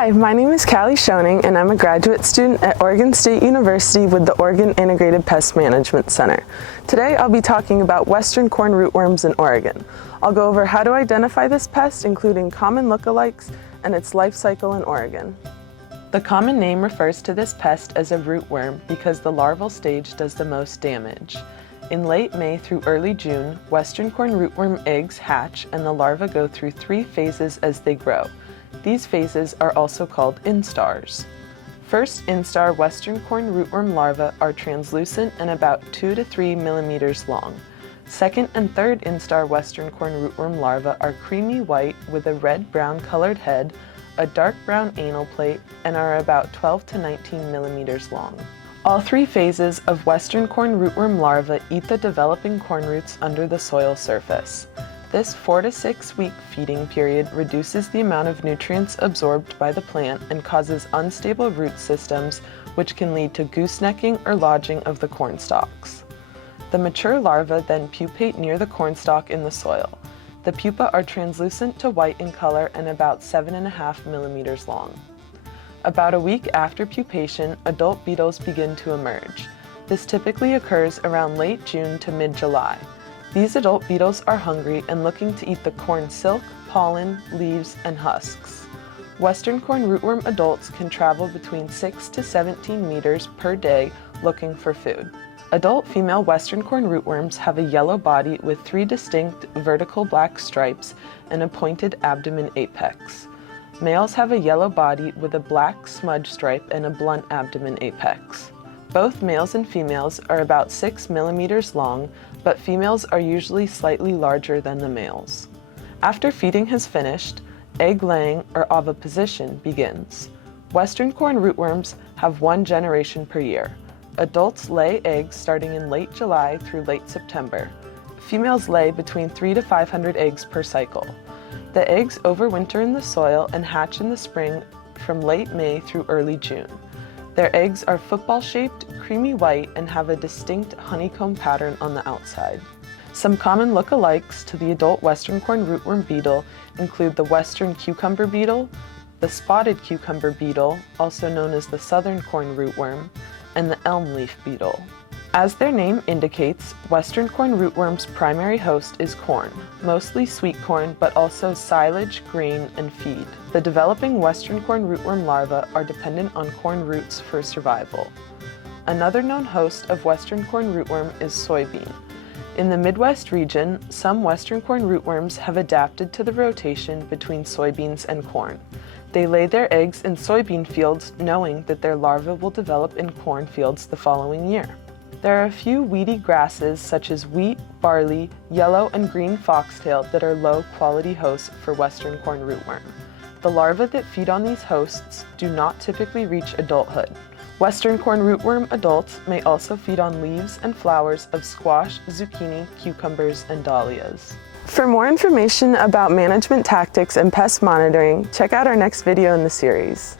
Hi, my name is Kalli Schoening and I'm a graduate student at Oregon State University with the Oregon Integrated Pest Management Center. Today I'll be talking about western corn rootworms in Oregon. I'll go over how to identify this pest, including common lookalikes and its life cycle in Oregon. The common name refers to this pest as a rootworm because the larval stage does the most damage. In late May through early June, western corn rootworm eggs hatch and the larvae go through 3 phases as they grow. These phases are also called instars. First instar western corn rootworm larvae are translucent and about 2 to 3 millimeters long. Second and third instar western corn rootworm larvae are creamy white with a red-brown colored head, a dark brown anal plate, and are about 12 to 19 millimeters long. All 3 phases of western corn rootworm larvae eat the developing corn roots under the soil surface. This 4 to 6 week feeding period reduces the amount of nutrients absorbed by the plant and causes unstable root systems, which can lead to goosenecking or lodging of the corn stalks. The mature larvae then pupate near the corn stalk in the soil. The pupa are translucent to white in color and about 7.5 millimeters long. About a week after pupation, adult beetles begin to emerge. This typically occurs around late June to mid-July. These adult beetles are hungry and looking to eat the corn silk, pollen, leaves, and husks. Western corn rootworm adults can travel between 6 to 17 meters per day looking for food. Adult female western corn rootworms have a yellow body with 3 distinct vertical black stripes and a pointed abdomen apex. Males have a yellow body with a black smudge stripe and a blunt abdomen apex. Both males and females are about 6 millimeters long, but females are usually slightly larger than the males. After feeding has finished, egg laying or oviposition begins. Western corn rootworms have 1 generation per year. Adults lay eggs starting in late July through late September. Females lay between 300 to 500 eggs per cycle. The eggs overwinter in the soil and hatch in the spring from late May through early June. Their eggs are football-shaped, creamy white, and have a distinct honeycomb pattern on the outside. Some common lookalikes to the adult western corn rootworm beetle include the western cucumber beetle, the spotted cucumber beetle, also known as the southern corn rootworm, and the elm leaf beetle. As their name indicates, western corn rootworm's primary host is corn, mostly sweet corn, but also silage, grain, and feed. The developing western corn rootworm larvae are dependent on corn roots for survival. Another known host of western corn rootworm is soybean. In the Midwest region, some western corn rootworms have adapted to the rotation between soybeans and corn. They lay their eggs in soybean fields knowing that their larvae will develop in corn fields the following year. There are a few weedy grasses such as wheat, barley, yellow and green foxtail that are low-quality hosts for western corn rootworm. The larvae that feed on these hosts do not typically reach adulthood. Western corn rootworm adults may also feed on leaves and flowers of squash, zucchini, cucumbers, and dahlias. For more information about management tactics and pest monitoring, check out our next video in the series.